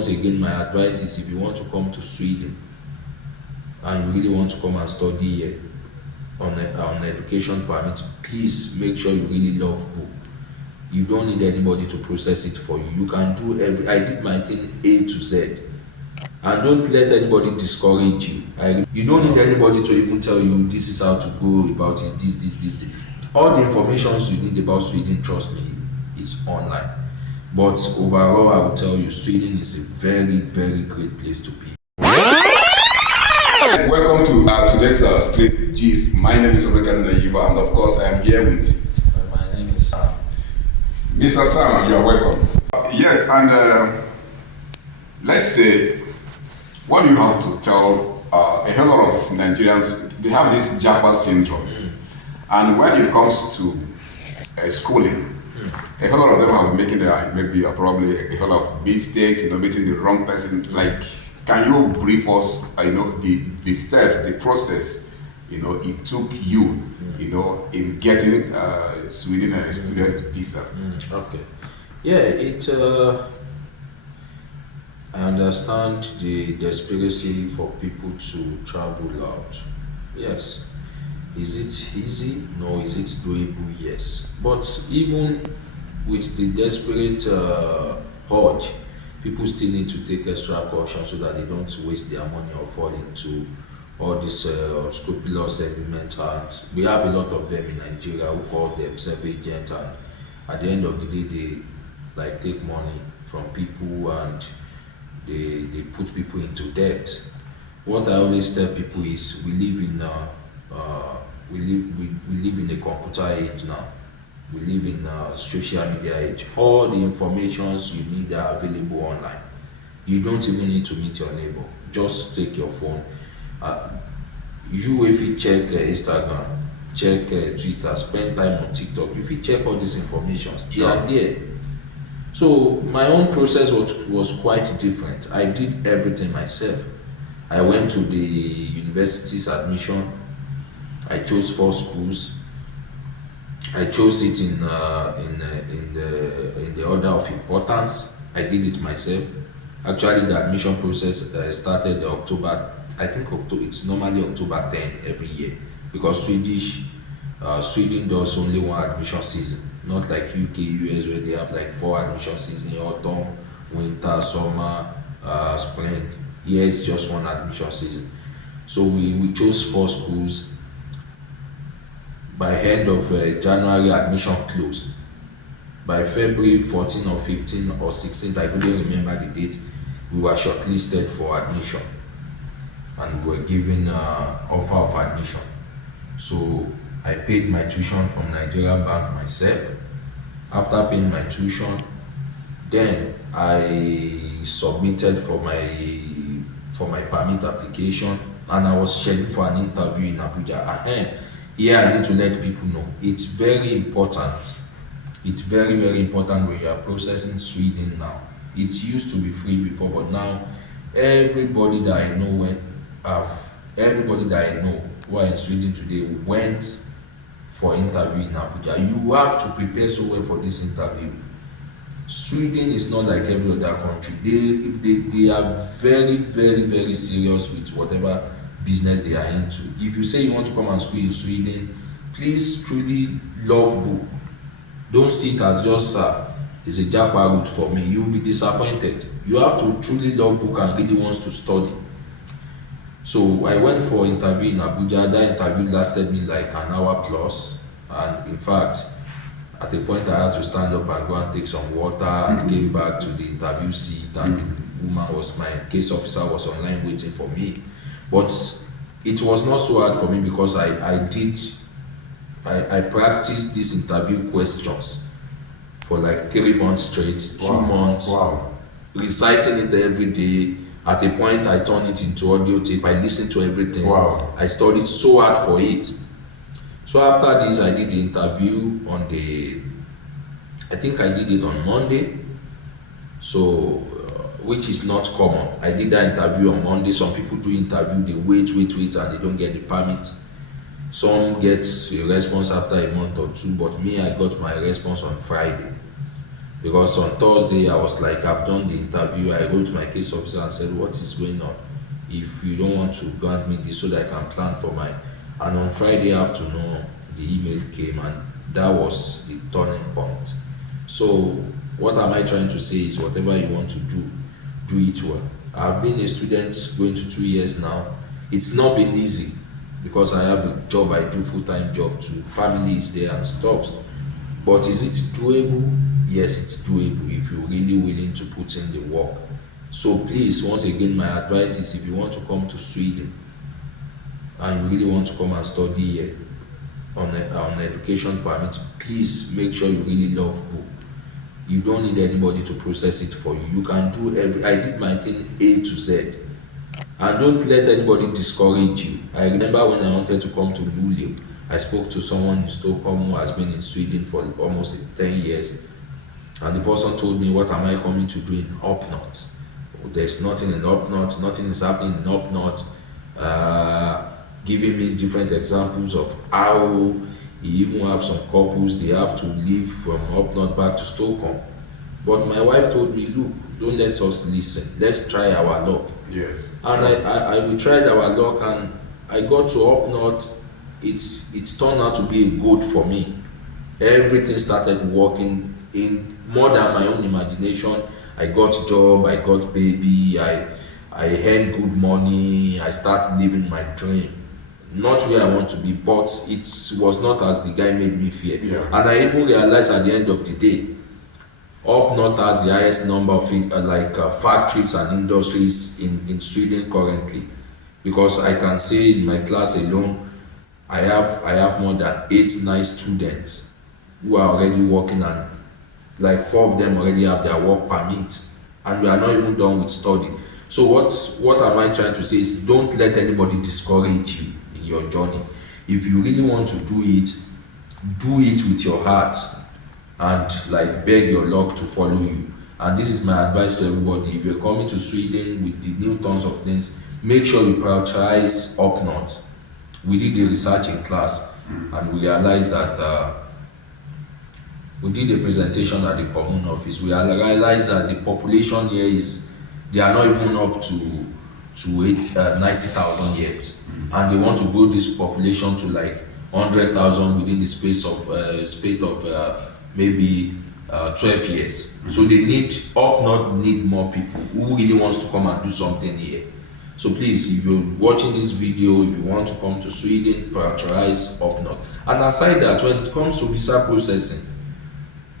Once again, my advice is if you want to come to Sweden and you really want to come and study here on education permit, please make sure you really love book. You don't need anybody to process it for you. You can do I did my thing A to Z. And don't let anybody discourage you. You don't need anybody to even tell you this is how to go about it, this. All the information you need about Sweden, trust me, is online. But overall, I will tell you, Sweden is a very, very great place to be. Welcome to today's Straight Gist. My name is Orekan Nayiba, and of course, I am here with My name is Sam. Mr. Sam. You are welcome. Yes, and let's say, what do you have to tell a whole lot of Nigerians? They have this Japa syndrome, and when it comes to schooling, a whole lot of them have making maybe probably a whole lot of mistakes, meeting the wrong person. Like, can you brief us, the steps, the process, it took you, in getting Sweden a student visa? Okay. Yeah, I understand the desperation for people to travel out. Yes. Is it easy? No. Is it doable? Yes. But even with the desperate urge, people still need to take extra caution so that they don't waste their money or fall into all these scrupulous elements. We have a lot of them in Nigeria who call themselves agents, and at the end of the day, they take money from people and they put people into debt. What I always tell people is we live in a computer age now. We live in a social media age. All the informations you need are available online. You don't even need to meet your neighbor. Just take your phone. If you check Instagram, check Twitter, spend time on TikTok, if you check all these informations, they are there. So my own process was quite different. I did everything myself. I went to the university's admission. I chose 4 schools. I chose it in the order of importance. I did it myself. Actually, the admission process started October. I think it's normally October 10 every year, because Sweden does only one admission season, not like UK, US, where they have like 4 admission seasons: autumn, winter, summer, spring. Here it's just one admission season. So we chose 4 schools. By end of January, admission closed. By February 14 or 15 or 16th, I couldn't remember the date, we were shortlisted for admission and we were given offer of admission. So I paid my tuition from Nigeria Bank myself. After paying my tuition, then I submitted for my permit application, and I was scheduled for an interview in Abuja. Here I need to let people know it's very important. It's very, very important when you are processing Sweden now. It used to be free before, but now everybody that I know who are in Sweden today went for interview in Abuja. You have to prepare so well for this interview. Sweden is not like every other country. They are very, very, very serious with whatever business they are into. If you say you want to come and school in Sweden, please truly love book. Don't see it as just it's a japa route for me. You will be disappointed. You have to truly love book and really wants to study. So I went for interview in Abuja. That interview lasted me like an hour plus, and in fact, at a point I had to stand up and go and take some water and came back to the interview seat, and the my case officer was online waiting for me. But it was not so hard for me because I practiced these interview questions for like 3 months straight, 2 months, reciting it every day. At a point, I turned it into audio tape. I listened to everything. I studied so hard for it. So after this, I did the interview I think I did it on Monday. So, which is not common. I did that interview on Monday. Some people do interview, they wait, and they don't get the permit. Some get a response after a month or 2, but me, I got my response on Friday. Because on Thursday I was like, I've done the interview. I wrote to my case officer and said, what is going on? If you don't want to grant me this so that I can plan for my, and on Friday afternoon the email came, and that was the turning point. So what am I trying to say is, whatever you want to do, do it well. I've been a student going to 2 years now. It's not been easy because I have a job, I do full-time job too, family is there and stuff. But is it doable? Yes, it's doable if you're really willing to put in the work. So please, once again, my advice is, if you want to come to Sweden and you really want to come and study here on education permit, please make sure you really love book. You don't need anybody to process it for you. You can do I did my thing A to Z. And don't let anybody discourage you. I remember when I wanted to come to Luleå, I spoke to someone in Stockholm who has been in Sweden for almost 10 years. And the person told me, what am I coming to do in Up North? There's nothing in Up North, nothing is happening in Up North. Giving me different examples of how he even have some couples, they have to leave from Up North back to Stockholm. But my wife told me, look, don't let us listen. Let's try our luck. Yes. And sure. We tried our luck, and I got to Up North. It's turned out to be a good for me. Everything started working in more than my own imagination. I got job, I got baby, I earned good money, I started living my dream. Not where I want to be, but it was not as the guy made me feel. Yeah. And I even realized at the end of the day, Up North has the highest number of factories and industries in Sweden currently. Because I can say in my class alone, I have more than 8-9 students who are already working, and like 4 of them already have their work permit, and we are not even done with study. So what am I trying to say is, don't let anybody discourage you in your journey. If you really want to do it with your heart, and like beg your luck to follow you. And this is my advice to everybody. If you're coming to Sweden with the new tons of things, make sure you prioritize Up North. We did the research in class, and we realized that we did a presentation at the commune office. We realized that the population here they are not even up to 90,000 yet, and they want to grow this population to like 100,000 within the space of maybe 12 years. So they need Up North need more people who really wants to come and do something here. So please, if you're watching this video, if you want to come to Sweden, prioritize Up North. And aside that, when it comes to visa processing,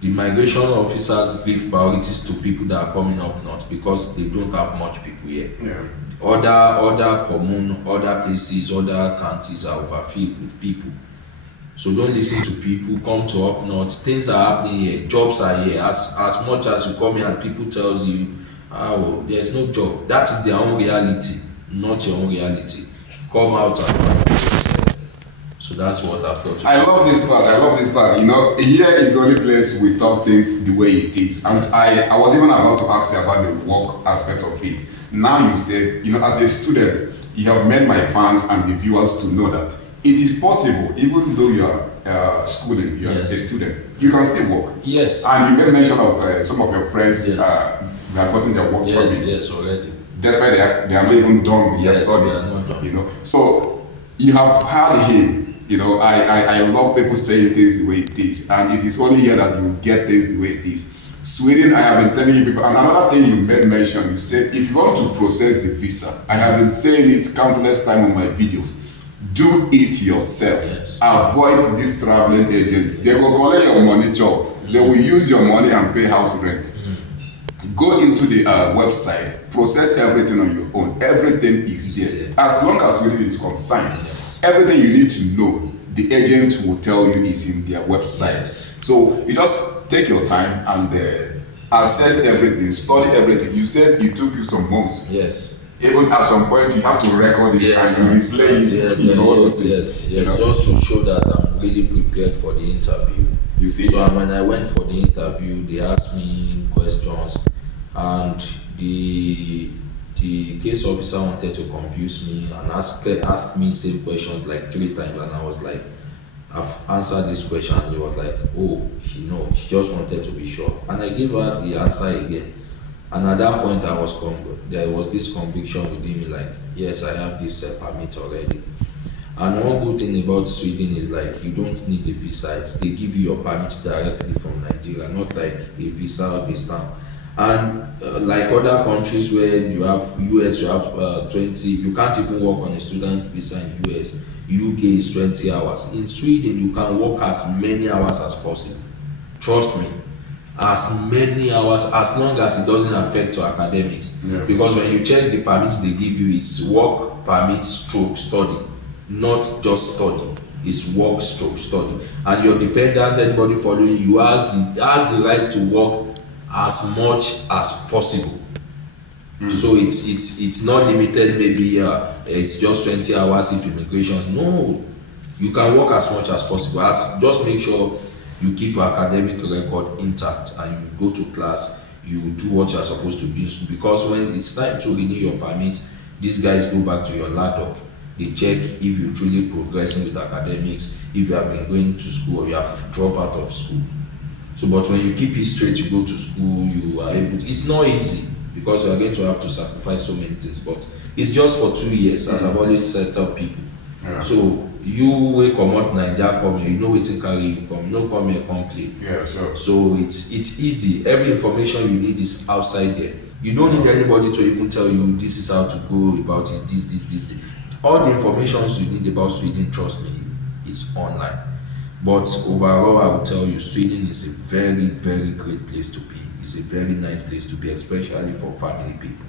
the migration officers give priorities to people that are coming Up North because they don't have much people here. Yeah. Other commune, other places, other counties are overfilled with people. So don't listen to people. Come to Up North. Things are happening here. Jobs are here. As much as you come here and people tells you, oh, there's no job. That is their own reality, not your own reality. Come out and find yourself. So that's what I've got to say. I love this part. You know, here is the only place we talk things the way it is. And I was even about to ask you about the work aspect of it. Now you said, you know, as a student, you have made my fans and the viewers to know that it is possible, even though you are a student, you are a student, you can still work. Yes. And you made mention of some of your friends Yes. they have gotten their work permit. Yes, already. That's why they are not even done with their studies. They are not done. You know, so you have heard him. You know, I love people saying things the way it is, and it is only here that you get things the way it is. Sweden, I have been telling you people, and another thing you made mention, you said if you want to process the visa, I have been saying it countless times on my videos, do it yourself. Yes. Avoid this traveling agent. They will collect your money chop. They will use your money and pay house rent. Go into the website, process everything on your own. Everything is there. As long as Sweden is concerned, everything you need to know, the agent will tell you is in their website. Yes. So you just take your time and assess everything, study everything. You said it took you some months. Yes. Even at some point, you have to record it and replay it. Yes. You know? Just to show that I'm really prepared for the interview. You see? So when I went for the interview, they asked me questions, and the case officer wanted to confuse me and ask me same questions like 3 times, and I was like, I've answered this question, and he was like, oh, she know, she just wanted to be sure. And I gave her the answer again. And at that point, there was this conviction within me, like, yes, I have this permit already. And one good thing about Sweden is like you don't need a visa. They give you your permit directly from Nigeria, not like a visa or this stamp. And like other countries where you have US, you have 20. You can't even work on a student visa in US. UK is 20 hours. In Sweden, you can work as many hours as possible. Trust me, as many hours as long as it doesn't affect your academics. Yeah. Because when you check the permits they give you, it's work permit stroke study, not just study. It's work stroke study. And your dependent, anybody following you, has the right to work as much as possible. So it's not limited, maybe it's just 20 hours if immigration. No, you can work as much as possible. Just make sure you keep your academic record intact and you go to class, you do what you are supposed to do in school. Because when it's time to renew your permit, these guys go back to your LADOC. They check if you truly progressing with academics, if you have been going to school or you have dropped out of school. So, but when you keep it straight, you go to school, you are able to, it's not easy because you are going to have to sacrifice so many things, but it's just for 2 years, as I've always said to people. Yeah. So you will come out Nigeria, come here, you know wetin carry you come, you no come here come play. Yeah, sure. So it's easy. Every information you need is outside there. You don't need anybody to even tell you this is how to go about it, this. All the informations you need about Sweden, trust me, it's online. But overall, I will tell you, Sweden is a very, very great place to be. It's a very nice place to be, especially for family people.